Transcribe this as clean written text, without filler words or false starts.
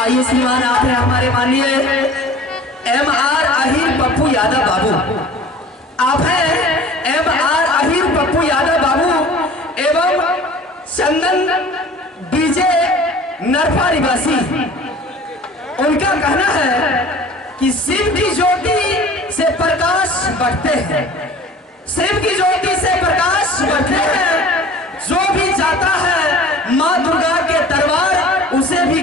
आइए श्रीमान, आप हैं हमारे माननीय MR अहिर पप्पू यादव बाबू। आप हैं MR अहिर पप्पू यादव बाबू एवं चंदन डीजे नरफा निवासी। उनका कहना है कि शिव की ज्योति से प्रकाश बढ़ते हैं, शिव की ज्योति से प्रकाश बढ़ते हैं।